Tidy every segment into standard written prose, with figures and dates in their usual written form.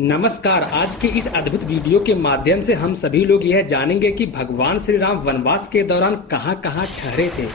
नमस्कार। आज के इस अद्भुत वीडियो के माध्यम से हम सभी लोग यह जानेंगे कि भगवान श्री राम वनवास के दौरान कहां-कहां ठहरे थे।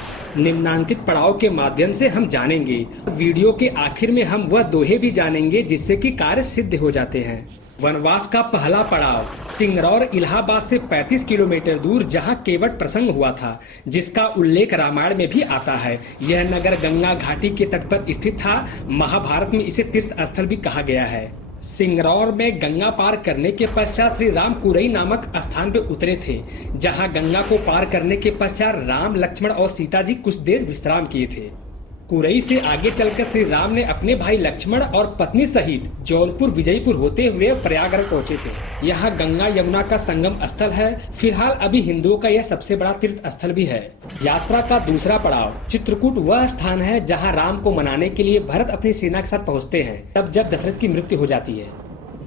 निम्नांकित पड़ाव के माध्यम से हम जानेंगे। वीडियो के आखिर में हम वह दोहे भी जानेंगे जिससे कि कार्य सिद्ध हो जाते हैं। वनवास का पहला पड़ाव सिंगरौर इलाहाबाद से 35 किलोमीटर दूर, जहां केवट प्रसंग हुआ था, जिसका उल्लेख रामायण में भी आता है। यह नगर गंगा घाटी के तट पर स्थित था। महाभारत में इसे तीर्थ स्थल भी कहा गया है। सिंगरौर में गंगा पार करने के पश्चात श्री राम कुरई नामक स्थान पर उतरे थे, जहां गंगा को पार करने के पश्चात राम, लक्ष्मण और सीता जी कुछ देर विश्राम किए थे। कुरई से आगे चलकर श्री राम ने अपने भाई लक्ष्मण और पत्नी सहित जौनपुर, विजयपुर होते हुए प्रयागराज पहुंचे थे। यहाँ गंगा यमुना का संगम स्थल है। फिलहाल अभी हिंदुओं का यह सबसे बड़ा तीर्थ स्थल भी है। यात्रा का दूसरा पड़ाव चित्रकूट वह स्थान है जहाँ राम को मनाने के लिए भरत अपनी सेना के साथ पहुँचते हैं, तब जब दशरथ की मृत्यु हो जाती है।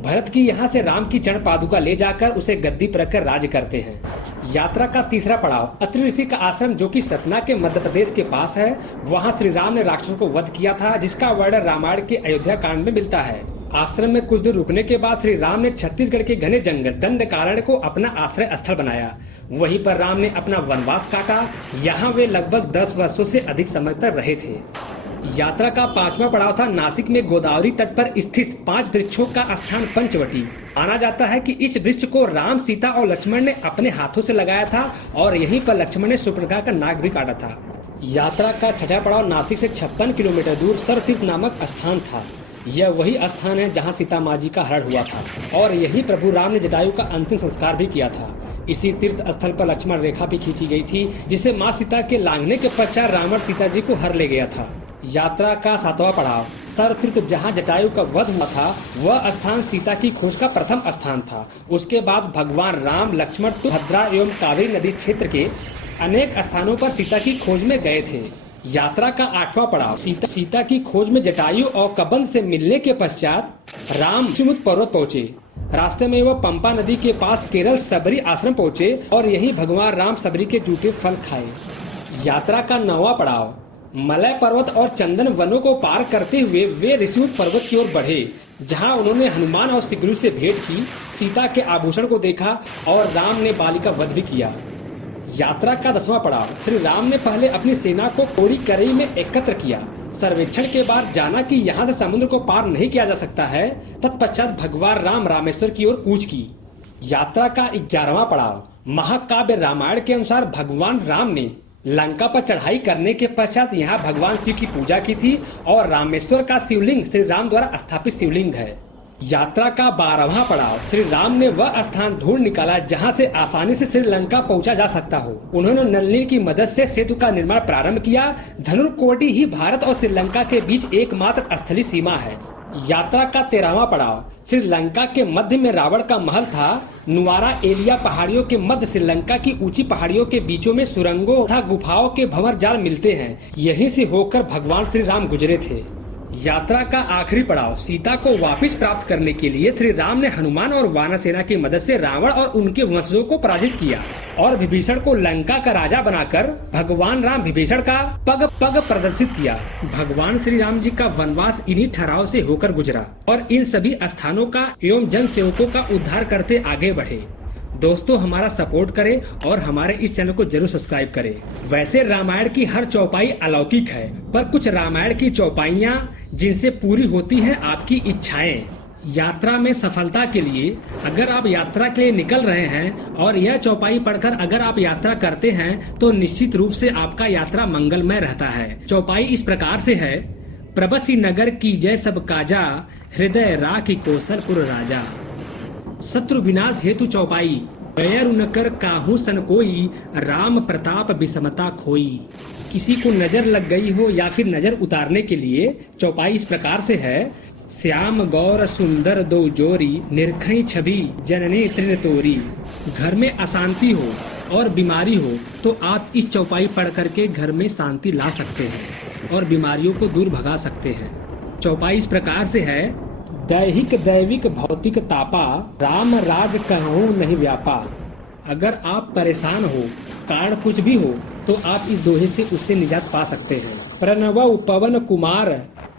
भरत की यहाँ से राम की चरण पादुका ले जाकर उसे गद्दी पर रखकर राज करते हैं। यात्रा का तीसरा पड़ाव अत्रि ऋषि का आश्रम, जो कि सतना के मध्य प्रदेश के पास है। वहाँ श्री राम ने राक्षसों को वध किया था, जिसका वर्णन रामायण के अयोध्या कांड में मिलता है। आश्रम में कुछ देर रुकने के बाद श्री राम ने छत्तीसगढ़ के घने जंगल दंडकारण्य को अपना आश्रय स्थल बनाया। वहीं पर राम ने अपना वनवास काटा। यहाँ वे लगभग 10 वर्षों से अधिक समय तक रहे थे। यात्रा का पांचवा पड़ाव था नासिक में गोदावरी तट पर स्थित 5 वृक्षों का स्थान पंचवटी। माना जाता है कि इस वृक्ष को राम, सीता और लक्ष्मण ने अपने हाथों से लगाया था और यहीं पर लक्ष्मण ने शूर्पणखा का नाक भी काटा था। यात्रा का छठा पड़ाव नासिक से 56 किलोमीटर दूर सरतीर्थ नामक स्थान था। यह वही स्थान है जहां सीता माँ जी का हरण हुआ था और यही प्रभु राम ने जटायु का अंतिम संस्कार भी किया था। इसी तीर्थ स्थल पर लक्ष्मण रेखा भी खींची गई थी, जिसे माँ सीता के लांघने के पश्चात रावण सीता जी को हर ले गया था। यात्रा का 7वां पड़ाव सरतीर्थ, जहां जटायु का वध हुआ था, वह स्थान सीता की खोज का प्रथम स्थान था। उसके बाद भगवान राम, लक्ष्मण भद्रा एवं कावेरी नदी क्षेत्र के अनेक स्थानों पर सीता की खोज में गए थे। यात्रा का 8वां पड़ाव सीता की खोज में जटायु और कबंध से मिलने के पश्चात राम सुमुद पर्वत पहुँचे। रास्ते में वह पंपा नदी के पास केरल सबरी आश्रम पहुँचे और यही भगवान राम सबरी के जूटे फल खाए। यात्रा का 9वां पड़ाव मलय पर्वत और चंदन वनों को पार करते हुए वे ऋषिमुख पर्वत की ओर बढ़े, जहां उन्होंने हनुमान और सिगरू से भेंट की, सीता के आभूषण को देखा और राम ने बाली का वध भी किया। यात्रा का 10वां पड़ाव श्री राम ने पहले अपनी सेना को कोड़ी करई में एकत्र किया। सर्वेक्षण के बाद जाना कि यहाँ से समुद्र को पार नहीं किया जा सकता है। तत्पश्चात भगवान राम रामेश्वर की ओर कूच की। यात्रा का 11वां पड़ाव महाकाव्य रामायण के अनुसार भगवान राम ने लंका पर चढ़ाई करने के पश्चात यहाँ भगवान शिव की पूजा की थी और रामेश्वर का शिवलिंग श्री राम द्वारा स्थापित शिवलिंग है। यात्रा का 12वां पड़ाव श्री राम ने वह स्थान ढूंढ निकाला जहाँ से आसानी से श्रीलंका पहुँचा जा सकता हो। उन्होंने नलिनी की मदद से सेतु का निर्माण प्रारंभ किया। धनुर्कोडी ही भारत और श्रीलंका के बीच एकमात्र स्थलीय सीमा है। यात्रा का 13वां पड़ाव श्रीलंका के मध्य में रावण का महल था। नुआरा एलिया पहाड़ियों के मध्य श्रीलंका की ऊंची पहाड़ियों के बीचों में सुरंगों तथा गुफाओं के भंवर जाल मिलते हैं। यहीं से होकर भगवान श्री राम गुजरे थे। यात्रा का आखिरी पड़ाव सीता को वापस प्राप्त करने के लिए श्री राम ने हनुमान और वानर सेना की मदद से रावण और उनके वंशजों को पराजित किया और विभीषण को लंका का राजा बनाकर भगवान राम विभीषण का पग पग प्रदर्शित किया। भगवान श्री राम जी का वनवास इन्हीं ठहराव से होकर गुजरा और इन सभी स्थानों का एवं जन सेवकों का उद्धार करते आगे बढ़े। दोस्तों, हमारा सपोर्ट करें और हमारे इस चैनल को जरूर सब्सक्राइब करें। वैसे रामायण की हर चौपाई अलौकिक है, पर कुछ रामायण की चौपाइयाँ जिनसे पूरी होती हैं आपकी इच्छाएं। यात्रा में सफलता के लिए अगर आप यात्रा के लिए निकल रहे हैं और यह चौपाई पढ़कर अगर आप यात्रा करते हैं तो निश्चित रूप से आपका यात्रा मंगलमय रहता है। चौपाई इस प्रकार से है। प्रबसी नगर की जय सब काजा, हृदय राखी कौशलपुर राजा। शत्रु विनाश हेतु चौपाई, गैर न कर काहू सन कोई, राम प्रताप विषमता खोई। किसी को नजर लग गई हो या फिर नजर उतारने के लिए चौपाई इस प्रकार से है। श्याम गौर सुंदर दो जोरी, निरखई छवि जननी तृण तोरी। घर में अशांति हो और बीमारी हो तो आप इस चौपाई पढ़ करके घर में शांति ला सकते हैं और बीमारियों को दूर भगा सकते हैं। चौपाई इस प्रकार से है। दैहिक दैविक भौतिक तापा, राम राज कहूँ नहीं व्यापा। अगर आप परेशान हो, कारण कुछ भी हो, तो आप इस दोहे से उससे निजात पा सकते हैं। प्रणव पवन कुमार,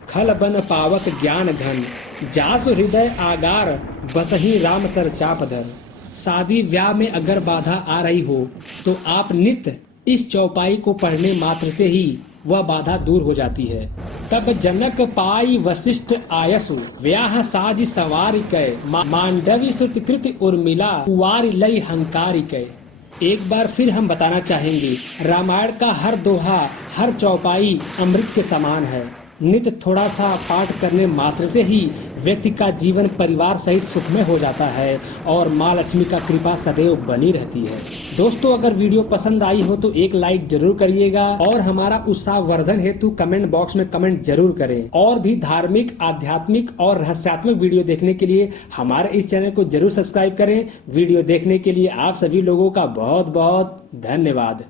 खल बन पावक ज्ञान घन, जासु हृदय आगार बसही राम सर चाप धर। शादी ब्याह में अगर बाधा आ रही हो तो आप नित्य इस चौपाई को पढ़ने मात्र से ही वह बाधा दूर हो जाती है। तब जनक पाई वशिष्ठ आयसु व्याह साज सवारी कै मांडवी सुतकृत उर्मिला कुवारी लई हंकारी कै। एक बार फिर हम बताना चाहेंगे, रामायण का हर दोहा, हर चौपाई अमृत के समान है। नित्य थोड़ा सा पाठ करने मात्र से ही व्यक्ति का जीवन परिवार सहित सुखमय हो जाता है और माँ लक्ष्मी का कृपा सदैव बनी रहती है। दोस्तों, अगर वीडियो पसंद आई हो तो एक लाइक जरूर करिएगा और हमारा उत्साहवर्धन हेतु कमेंट बॉक्स में कमेंट जरूर करें। और भी धार्मिक, आध्यात्मिक और रहस्यात्मक वीडियो देखने के लिए हमारे इस चैनल को जरूर सब्सक्राइब करें। वीडियो देखने के लिए आप सभी लोगों का बहुत बहुत धन्यवाद।